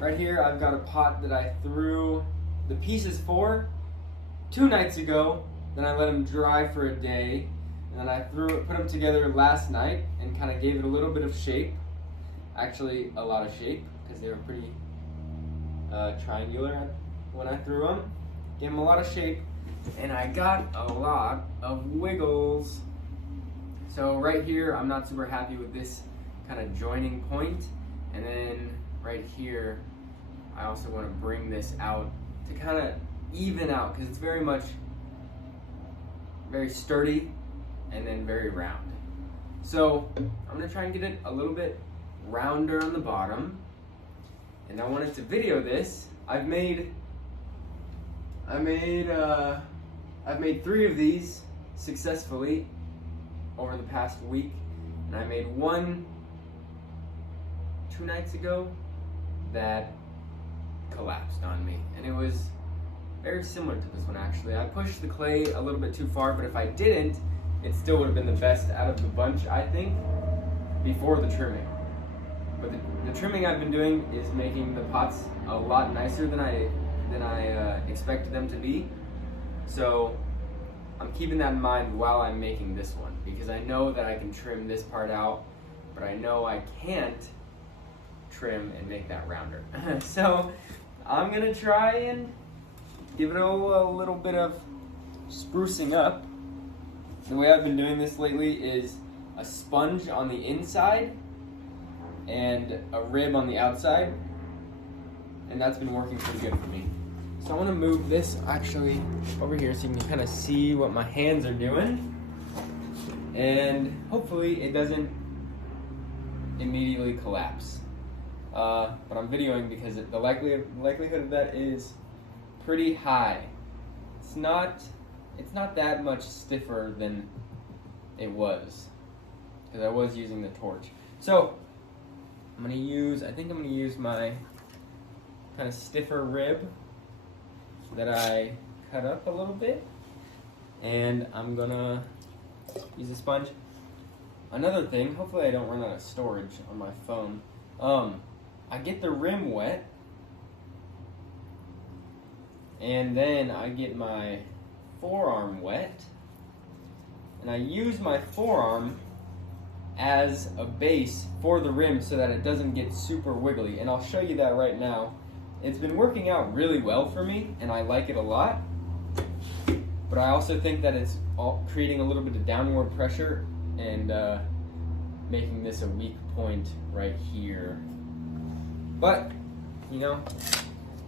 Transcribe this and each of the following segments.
right here I've got a pot that I threw the pieces for 2 nights ago. Then I let them dry for a day, and then I put them together last night and kind of gave it a little bit of shape. Actually, a lot of shape, because they were pretty triangular when I threw them. Gave them a lot of shape, and I got a lot of wiggles. So right here, I'm not super happy with this kind of joining point, and then right here, I also want to bring this out to kind of even out, because it's very sturdy and then very round. So I'm going to try and get it a little bit rounder on the bottom, and I wanted to video this. I've made 3 of these successfully over the past week, and I made one 2 nights ago that collapsed on me, and it was very similar to this one actually. I pushed the clay a little bit too far, but if I didn't, it still would have been the best out of the bunch, I think, before the trimming. But the trimming I've been doing is making the pots a lot nicer than I expected them to be. So I'm keeping that in mind while I'm making this one, because I know that I can trim this part out, but I know I can't trim and make that rounder. So I'm gonna try and give it a little bit of sprucing up. The way I've been doing this lately is a sponge on the inside and a rib on the outside, and that's been working pretty good for me. So I want to move this actually over here so you can kind of see what my hands are doing, and hopefully it doesn't immediately collapse. But I'm videoing because the likelihood of that is pretty high. It's not that much stiffer than it was, because I was using the torch. So I think I'm gonna use my kind of stiffer rib that I cut up a little bit, and I'm gonna use a sponge. Another thing, hopefully I don't run out of storage on my phone. I get the rim wet, and then I get my forearm wet, and I use my forearm as a base for the rim so that it doesn't get super wiggly, and I'll show you that right now. It's been working out really well for me, and I like it a lot, but I also think that it's creating a little bit of downward pressure and making this a weak point right here. But, you know,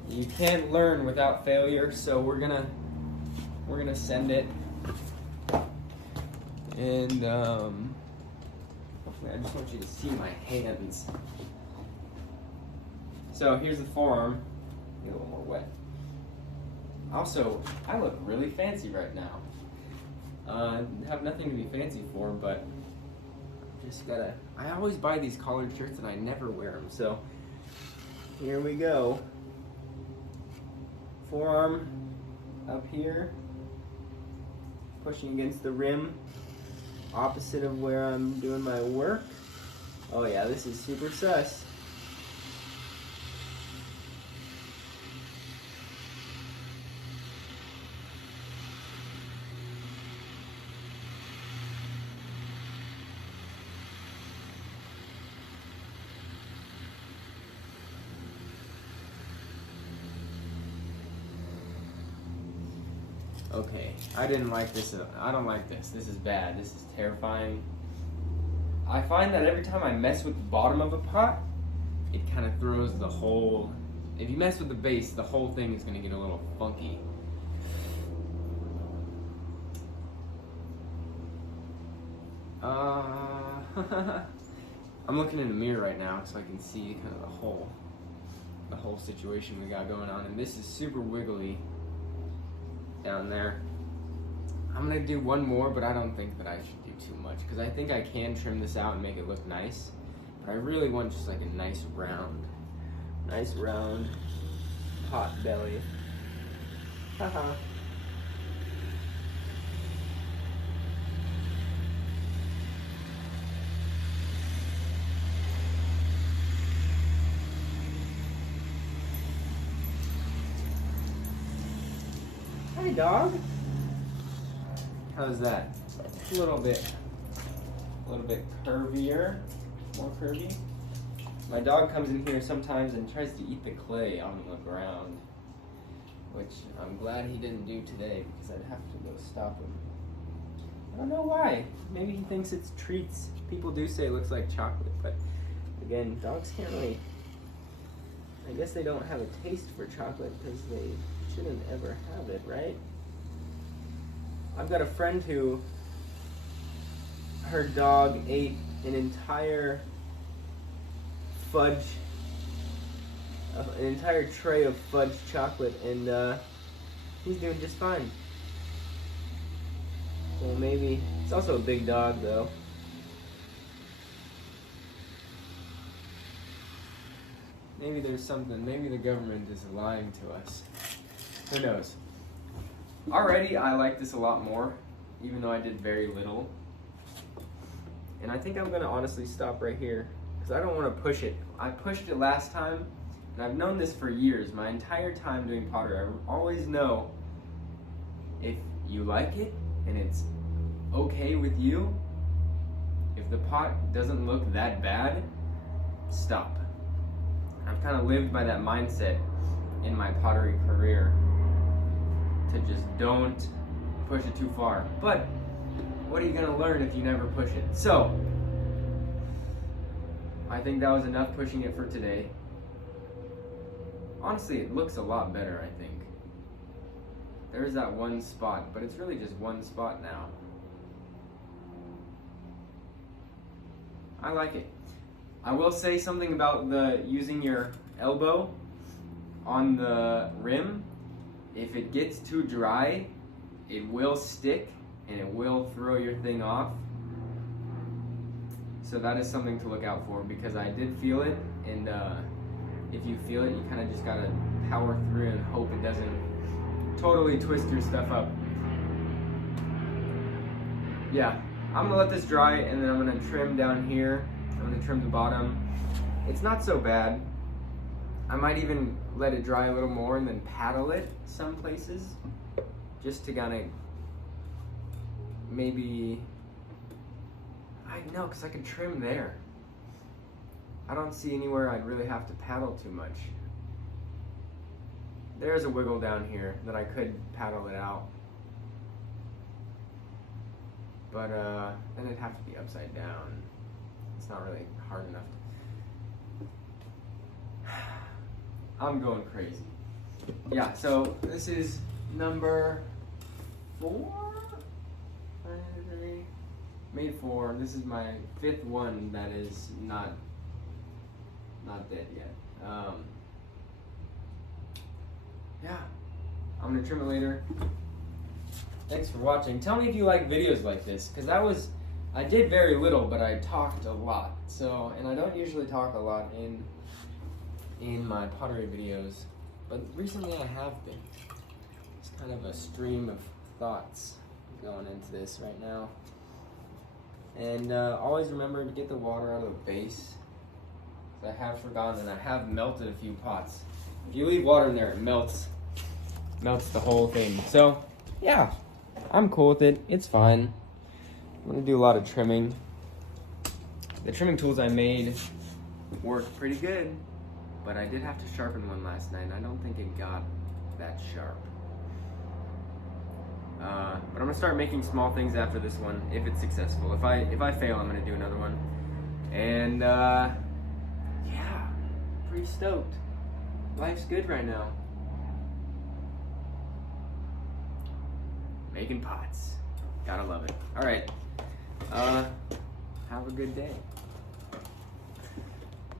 you can't learn without failure, so we're gonna send it, and hopefully I just want you to see my hands. So here's the forearm. Get a little more wet. Also, I look really fancy right now. Have nothing to be fancy for, but just gotta. I always buy these collared shirts and I never wear them, so here we go. Forearm up here, pushing against the rim, opposite of where I'm doing my work. Oh yeah, this is super sus. Okay, I didn't like this. I don't like this. This is bad. This is terrifying. I find that every time I mess with the bottom of a pot, it kind of throws the whole... If you mess with the base, the whole thing is going to get a little funky. I'm looking in the mirror right now so I can see kind of the whole situation we got going on, and this is super wiggly down there. I'm gonna do one more, but I don't think that I should do too much, because I think I can trim this out and make it look nice, but I really want just like a nice round pot belly. Haha. Hi, dog. How's that? A little bit curvier, more curvy. My dog comes in here sometimes and tries to eat the clay on the ground, which I'm glad he didn't do today because I'd have to go stop him. I don't know why. Maybe he thinks it's treats. People do say it looks like chocolate, but again, dogs can't really, I guess they don't have a taste for chocolate because they shouldn't ever have it, right? I've got a friend who, her dog ate an entire tray of fudge chocolate, and he's doing just fine. So maybe, it's also a big dog though. Maybe there's something, maybe the government is lying to us. Who knows? Already I like this a lot more, even though I did very little. And I think I'm gonna honestly stop right here, because I don't want to push it. I pushed it last time, and I've known this for years, my entire time doing pottery. I always know if you like it, and it's okay with you, if the pot doesn't look that bad, stop. I've kind of lived by that mindset in my pottery career, to just don't push it too far. But what are you gonna learn if you never push it? So, I think that was enough pushing it for today. Honestly, it looks a lot better, I think. There's that one spot, but it's really just one spot now. I like it. I will say something about using your elbow on the rim. If it gets too dry, it will stick and it will throw your thing off. So that is something to look out for, because I did feel it, and if you feel it, you kind of just gotta power through and hope it doesn't totally twist your stuff up. Yeah, I'm gonna let this dry, and then I'm gonna trim down here. I'm gonna trim the bottom. It's not so bad. I might even let it dry a little more and then paddle it some places, just to kind of maybe, I know, because I could trim there. I don't see anywhere I'd really have to paddle too much. There's a wiggle down here that I could paddle it out, but then it'd have to be upside down. It's not really hard enough. I'm going crazy. Yeah, so this is number 4? Made 4. This is my 5th one that is not dead yet. Yeah, I'm gonna trim it later. Thanks for watching. Tell me if you like videos like this, because I did very little, but I talked a lot. So, and I don't usually talk a lot in my pottery videos, but recently I have been. It's kind of a stream of thoughts going into this right now. And always remember to get the water out of the base. I have forgotten, and I have melted a few pots. If you leave water in there, it melts the whole thing. So yeah, I'm cool with it. It's fine. I'm gonna do a lot of trimming. The trimming tools I made work pretty good, but I did have to sharpen one last night, and I don't think it got that sharp. But I'm gonna start making small things after this one if it's successful. If I fail, I'm gonna do another one. And yeah, pretty stoked. Life's good right now. Making pots. Gotta love it. All right. Have a good day.